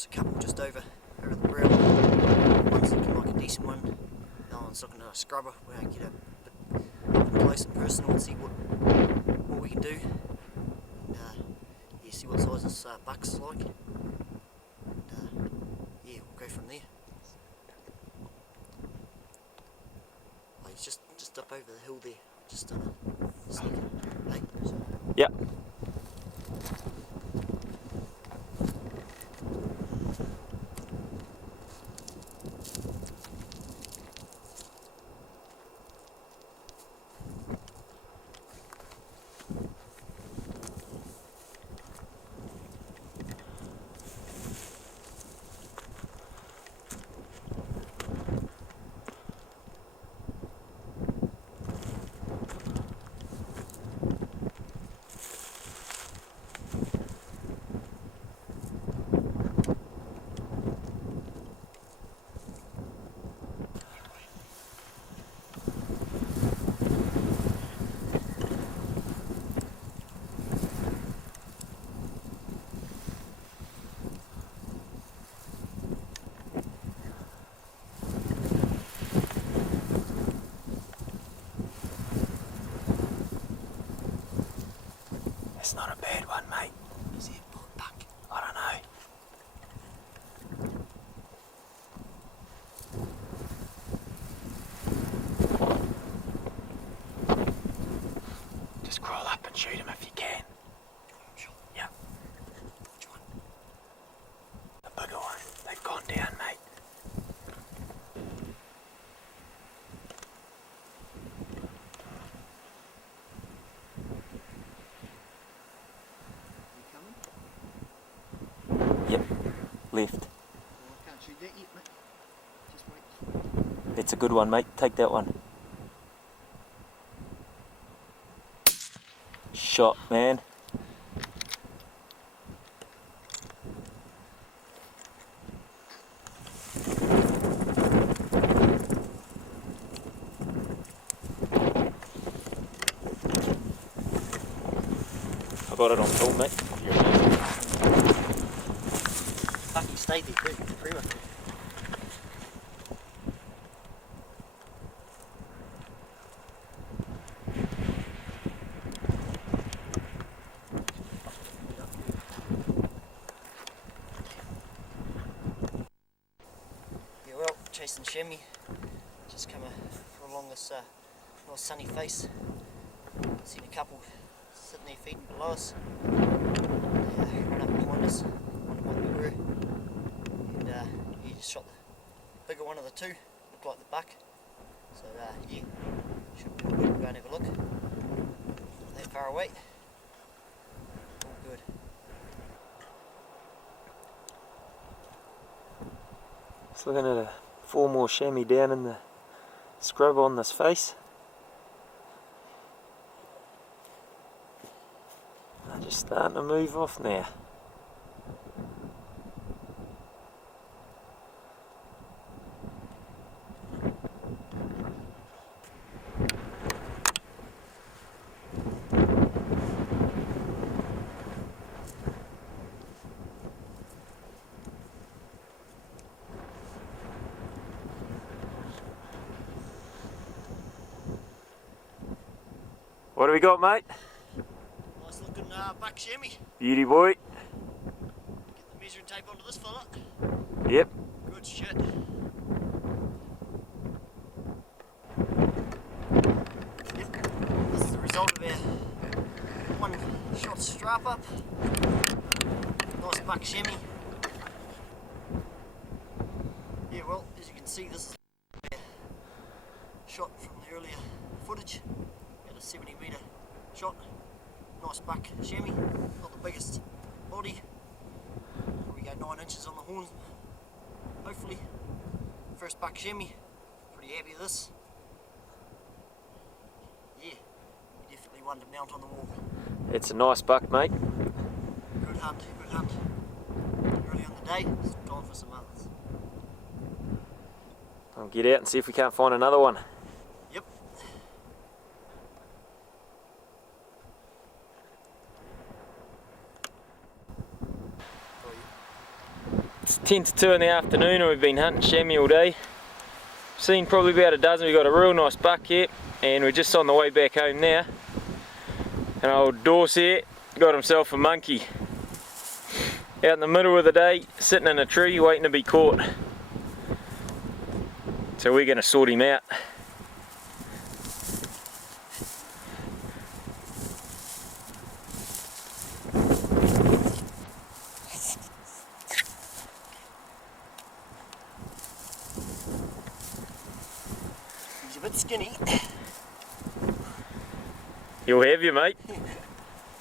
across a couple just over the brow. One's looking like a decent one, the other one's looking at a scrubber. We're going to get a bit up and close and personal and see what we can do. And yeah, see what size this buck's like. And yeah, we'll go from there. Oh, he's just up over the hill there. Just sneaking. Hey. Yep. It's not a bad one, mate. Is he a buck? I don't know. Just crawl up and shoot him if you can. Sure. Yeah. Which one? The bigger one. They've gone down, mate. Yep, left. I can't shoot that yet, mate. Just wait. It's a good one, mate. Take that one. Shot, man. I got it on film, mate. Fuck, he stayed there too, pretty much. Yeah, well, chasing chamois. Just come along this nice sunny face. Seen a couple sitting there feeding below us. They ran up behind us, wondered what we were. And he just shot the bigger one of the two, looked like the buck. So yeah, should be all good. We'll go and have a look. Not that far away. All good. Just looking at 4 more chamois down in the scrub on this face. They're just starting to move off now. What do we got, mate? Nice looking buck chamois. Beauty boy. Get the measuring tape onto this fella. Yep. Good shit. Yep. This is the result of our one shot strap up. Nice buck chamois. Yeah, well, as you can see, this is a shot from the earlier footage. Got a 70 metre shot. Nice buck chamois. Not the biggest body. Probably go 9 inches on the horns. Hopefully. First buck chamois. Pretty happy with this. Yeah, definitely one to mount on the wall. It's a nice buck, mate. Good hunt, good hunt. Early on the day, it's gone for some others. I'll get out and see if we can't find another one. Yep. It's 10 to 2 in the afternoon and we've been hunting chamois all day. Seen probably about a dozen. We've got a real nice buck here and we're just on the way back home now. And old Dorset got himself a monkey. Out in the middle of the day, sitting in a tree waiting to be caught. So we're going to sort him out. He's a bit skinny. He'll have you, mate.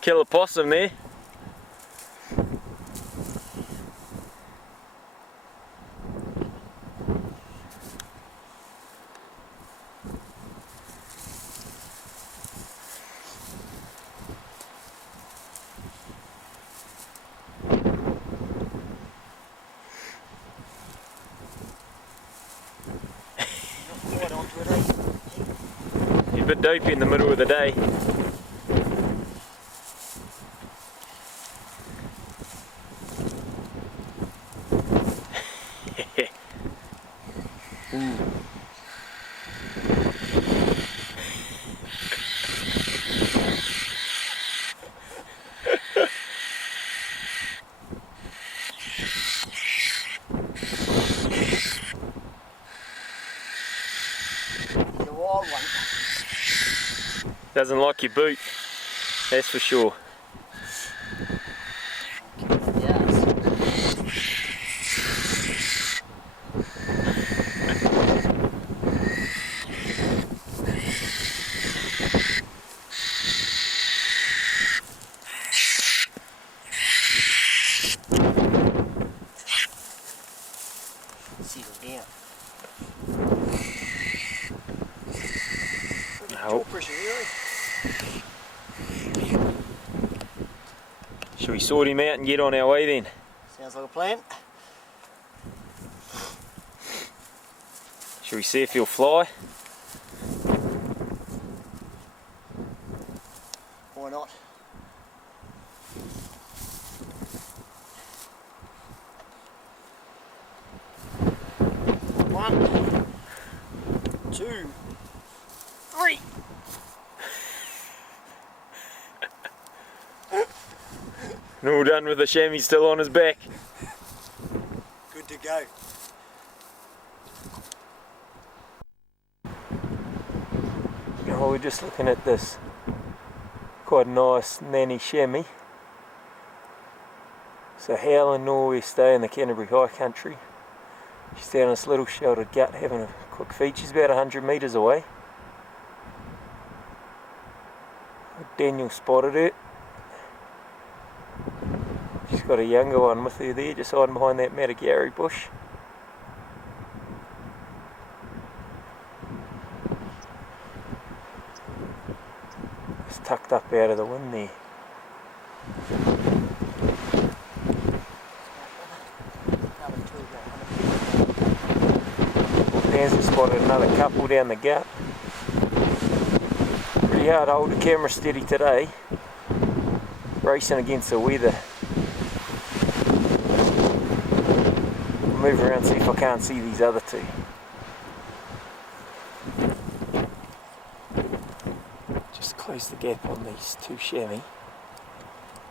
Kill a possum there. Quite onto it, eh? He's a bit dopey in the middle of the day. He's a wild one. Doesn't like your boot, that's for sure. Yes. Settle down. Jaw pressure really. Should we sort him out and get on our way then? Sounds like a plan. Should we see if he'll fly? Why not? One, two, three. And all done with the chamois still on his back. Good to go. Oh, we're just looking at this quite nice nanny chamois. So Howland Norwest Day in the Canterbury High Country. She's down this little sheltered gut having a quick feed. She's about 100 metres away. Daniel spotted her. She's got a younger one with her there, just hiding behind that Matagari bush. It's tucked up out of the wind there. Dan's spotted another couple down the gut. Pretty hard to hold the camera steady today. Racing against the weather. I'll move around, see if I can't see these other two. Just close the gap on these two chamois.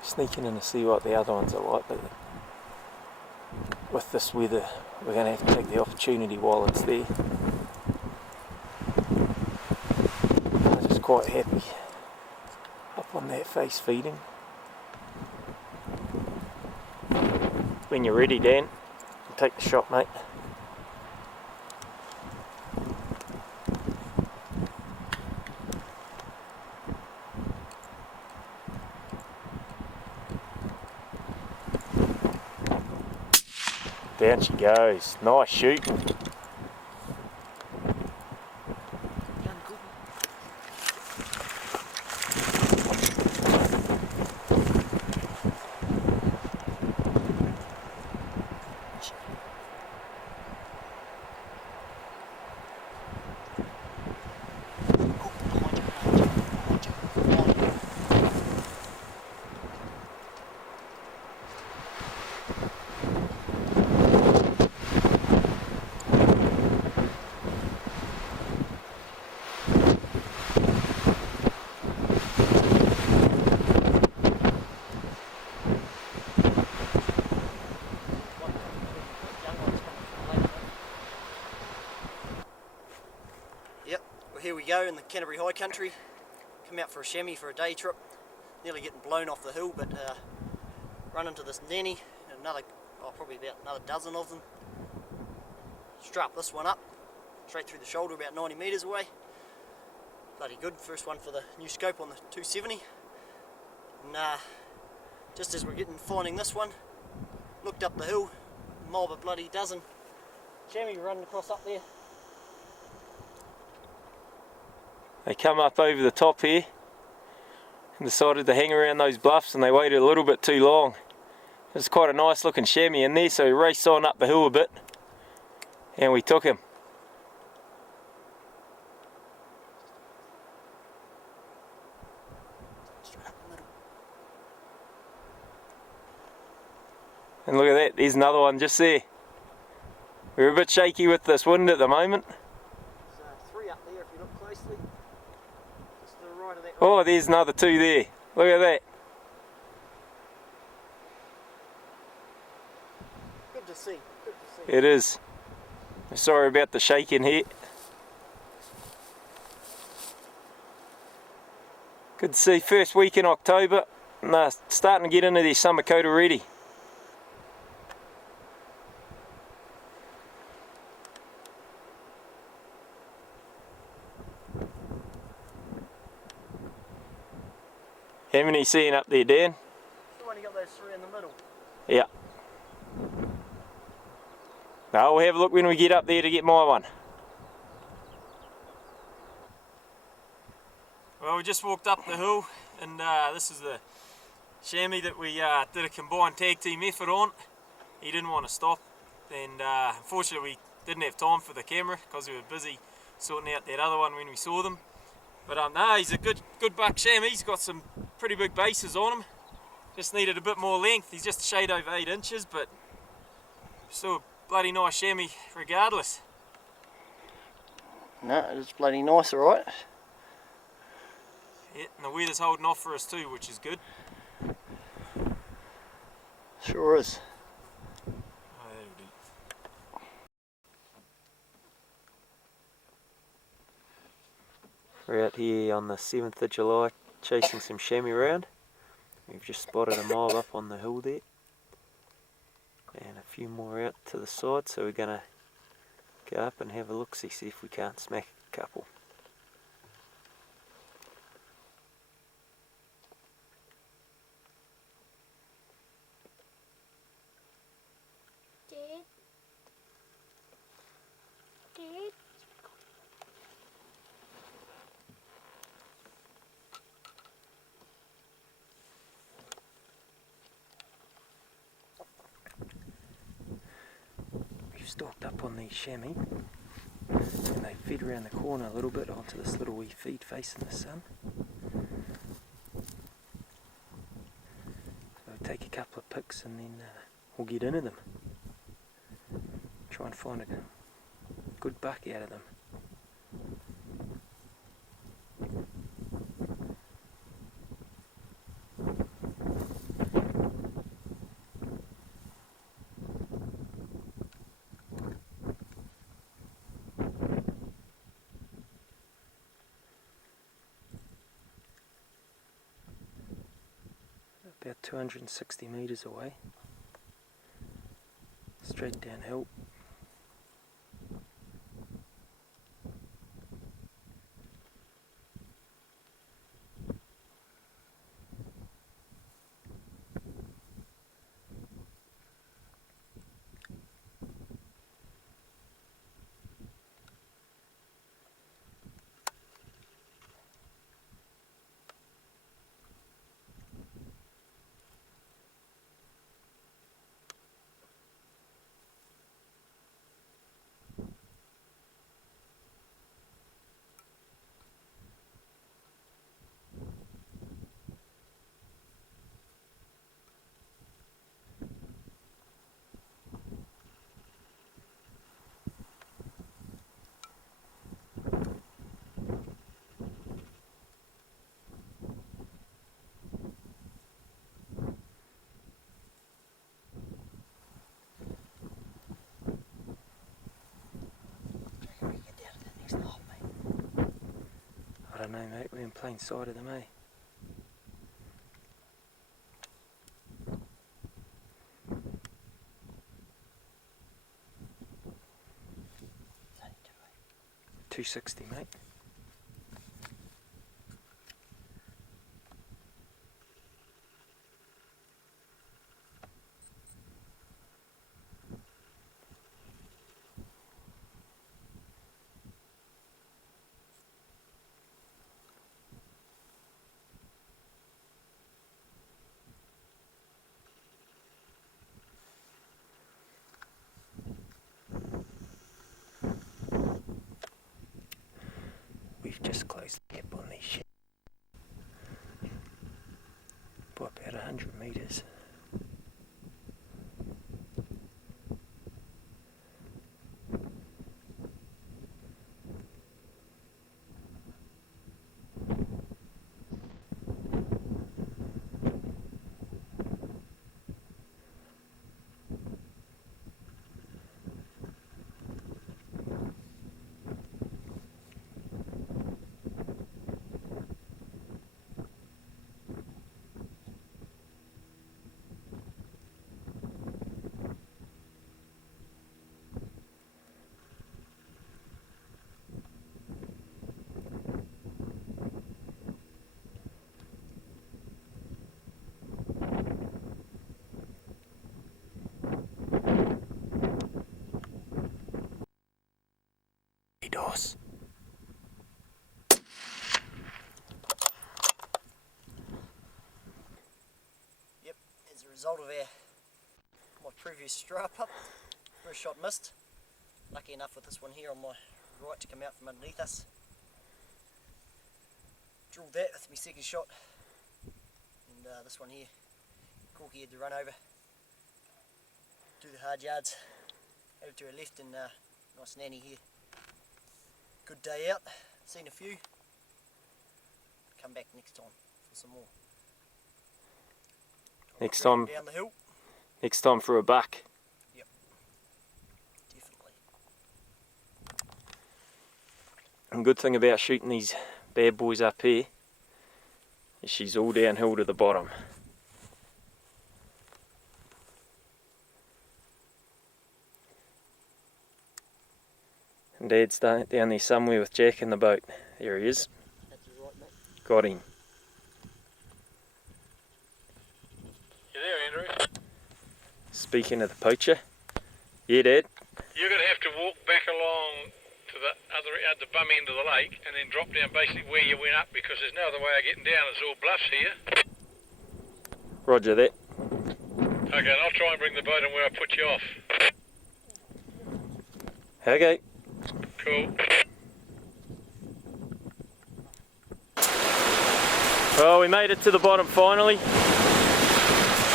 Sneaking in to see what the other ones are like, but with this weather we're going to have to take the opportunity while it's there. I'm just quite happy up on that face feeding. When you're ready, Dan, take the shot, mate. Down she goes. Nice shoot. ago in the Canterbury High Country. Come out for a chamois for a day trip. Nearly getting blown off the hill, but run into this nanny, another, probably about another dozen of them. Strap this one up, straight through the shoulder, about 90 metres away. Bloody good, first one for the new scope on the 270. And just as we're finding this one, looked up the hill, mob a bloody dozen chamois running across up there. They come up over the top here and decided to hang around those bluffs, and they waited a little bit too long. It was quite a nice looking chamois in there, so we raced on up the hill a bit and we took him. Straight up the middle. And look at that, there's another one just there. We're a bit shaky with this wind at the moment. There's 3 up there if you look closely. Just to the right of that. Oh, there's another 2 there. Look at that. Good to see, good to see. It is. Sorry about the shaking here. Good to see, first week in October, and starting to get into their summer coat already. How many seeing up there, Dan? The one you got those 3 in the middle. Yeah. Now we'll have a look when we get up there to get my one. Well, we just walked up the hill, and this is the chamois that we did a combined tag team effort on. He didn't want to stop, and unfortunately we didn't have time for the camera because we were busy sorting out that other one when we saw them. But no, he's a good buck chamois. He's got some pretty big bases on him. Just needed a bit more length. He's just a shade over 8 inches, but still a bloody nice chamois regardless. No, it's bloody nice, alright. Yeah, and the weather's holding off for us too, which is good. Sure is. We're out here on the 7th of July chasing some chamois around. We've just spotted a mob up on the hill there. And a few more out to the side, so we're going to go up and have a look, see if we can't smack a couple. We've stalked up on these chamois, and they fed around the corner a little bit onto this little wee feed facing the sun. So we'll take a couple of picks and then we'll get into them. Try and find a good buck out of them. About 260 metres away, straight downhill. know, mate, we're in plain sight of them, eh? $260, mate. We've just closed the gap on these shit by about 100 metres. Doss. Yep, as a result of my previous strap up, first shot missed. Lucky enough with this one here on my right to come out from underneath us. Drilled that with my second shot, and this one here, Corky had to run over, do the hard yards, over to her left, and nice nanny here. Good day out, seen a few. Come back next time for some more. Next time, down the hill. next time for a buck. Yep, definitely. And good thing about shooting these bad boys up here is she's all downhill to the bottom. And Dad's down there somewhere with Jack in the boat. There he is. That's right, mate. Got him. You there, Andrew? Speaking of the poacher. Yeah, Dad. You're going to have to walk back along to the other, at the bum end of the lake, and then drop down basically where you went up, because there's no other way of getting down. It's all bluffs here. Roger that. Okay, and I'll try and bring the boat in where I put you off. Okay. Cool. Well, we made it to the bottom finally.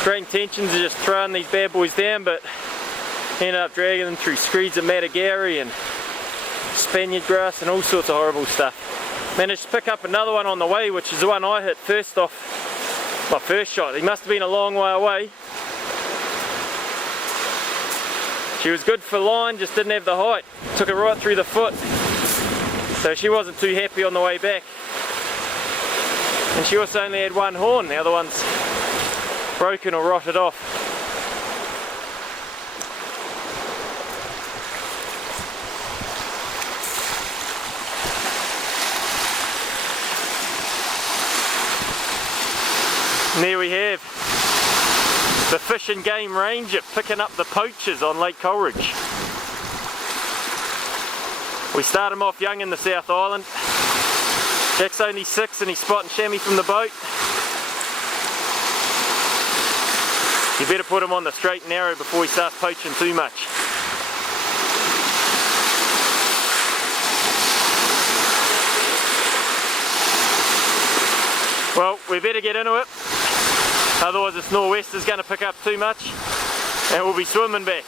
Great intentions of just throwing these bad boys down, but ended up dragging them through screeds of matagari and Spaniard grass and all sorts of horrible stuff. Managed to pick up another one on the way, which is the one I hit first off my first shot. He must have been a long way away. She was good for line, just didn't have the height. Took her right through the foot. So she wasn't too happy on the way back. And she also only had one horn, the other one's broken or rotted off. And there we have the Fish and Game Ranger picking up the poachers on Lake Coleridge. We start him off young in the South Island. Jack's only 6 and he's spotting chamois from the boat. You better put him on the straight and narrow before he starts poaching too much. Well, we better get into it. Otherwise this nor'west is going to pick up too much and we'll be swimming back.